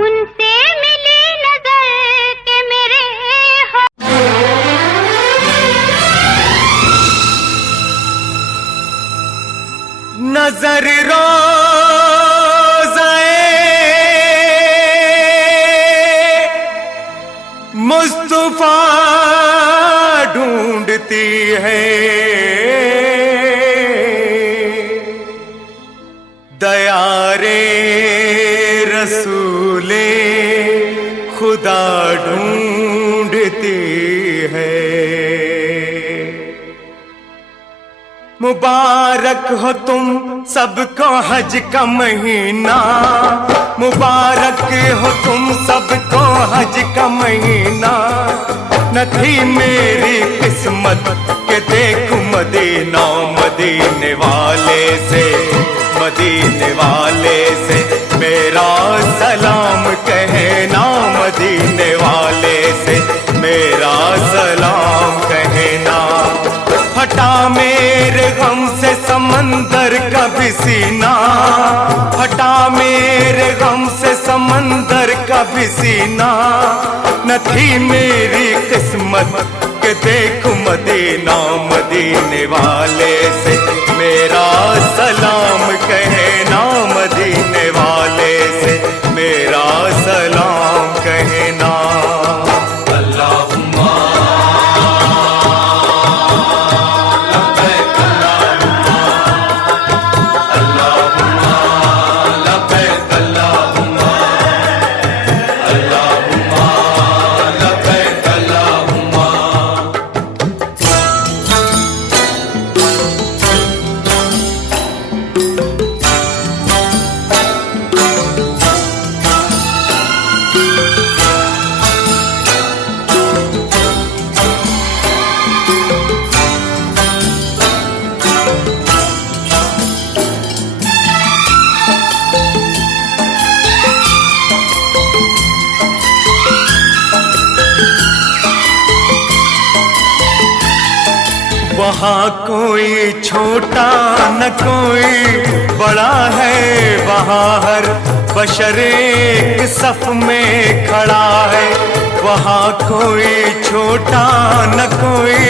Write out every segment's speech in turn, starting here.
उनसे मिली नजर के मेरे नजर रोज़ाए मुस्तफा ढूंढती है, दयारे रसूले खुदा ढूंढती है। मुबारक हो तुम सबको हज का महीना, मुबारक हो तुम सबको हज का महीना। न थी मेरी किस्मत के देखूं मदीना, मदीने वाले से, मदीने वाले से मेरा सलाम कहना, मदीने वाले से मेरा सलाम कहना। फटा मेरे गम से समंदर का भी सीना, फटा मेरे गम से समंदर का भी सीना। न थी मेरी किस्मत के देखूं मदीना, मदीने वाले से मेरा सलाम कहना, मदीने वाले से मेरा सलाम कहना। वहाँ कोई छोटा न कोई बड़ा है, वहाँ हर बशर एक सफ में खड़ा है। वहाँ कोई छोटा न कोई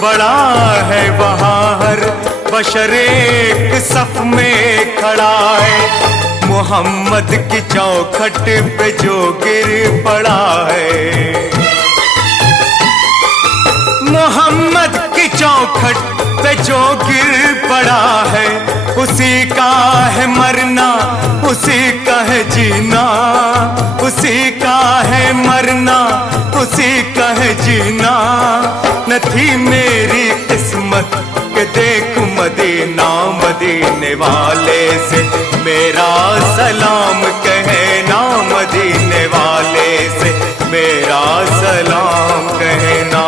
बड़ा है, वहाँ हर बशर एक सफ में खड़ा है। मोहम्मद की चौखट पे जो गिर पड़ा है, मोहम्मद की चौखट पे जो गिर पड़ा है, उसी का है मरना, उसी का है जीना, उसी का है मरना, उसी का है जीना। न थी मेरी किस्मत के देखूं मदीना, मदीने वाले से मेरा सलाम कहना, मदीने वाले से मेरा सलाम कहना।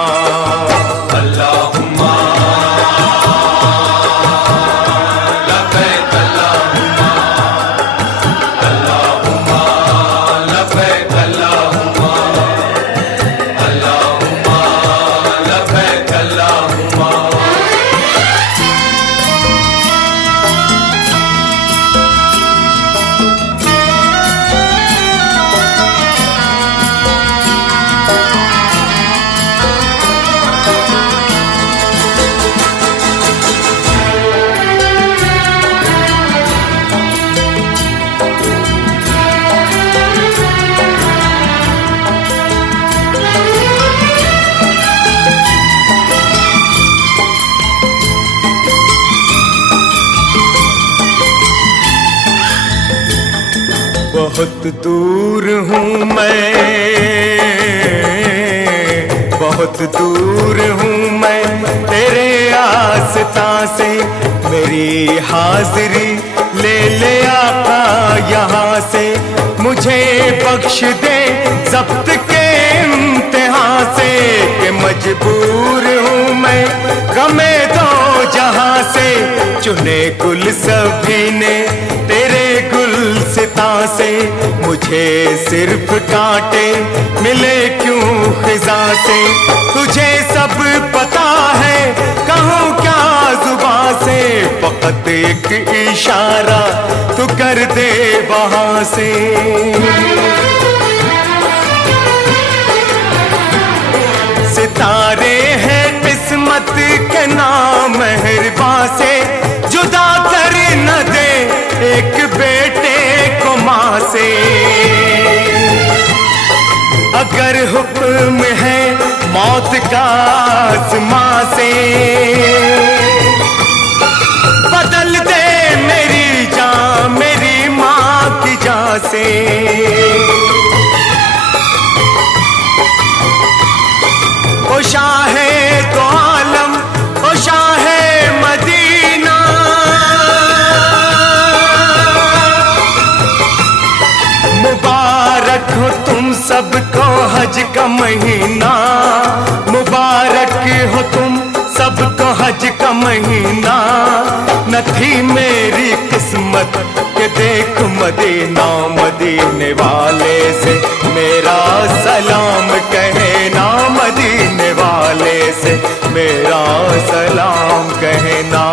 बहुत दूर हूँ मैं, बहुत दूर हूँ मैं तेरे आस्था से। मेरी हाजिरी ले ले आका यहाँ से, मुझे बख्श दे ज़ब्त के इम्तिहान से। कि मजबूर हूँ मैं गमे दो जहाँ से, चुने गुल सभी ने तेरे गुलसिता से। मुझे सिर्फ कांटे मिले क्यों खिजा से, तुझे सब पता है कहूँ क्या जुबां से। फकत एक इशारा तू कर दे वहाँ से। एक बेटे को माँ से। अगर हुक्म है मौत का आसमां से, बदल दे मेरी जान मेरी माँ की जान से। ओ शाहे तो आलम, ओ शाहे मदीना, मुबारक हो तुम सबको हज का महीना, मुबारक हो तुम सबको हज का महीना। न थी मेरी किस्मत के देख मदीना, मदीने वाले से मेरा सलाम कहना, मदीने वाले से मेरा सलाम कहना।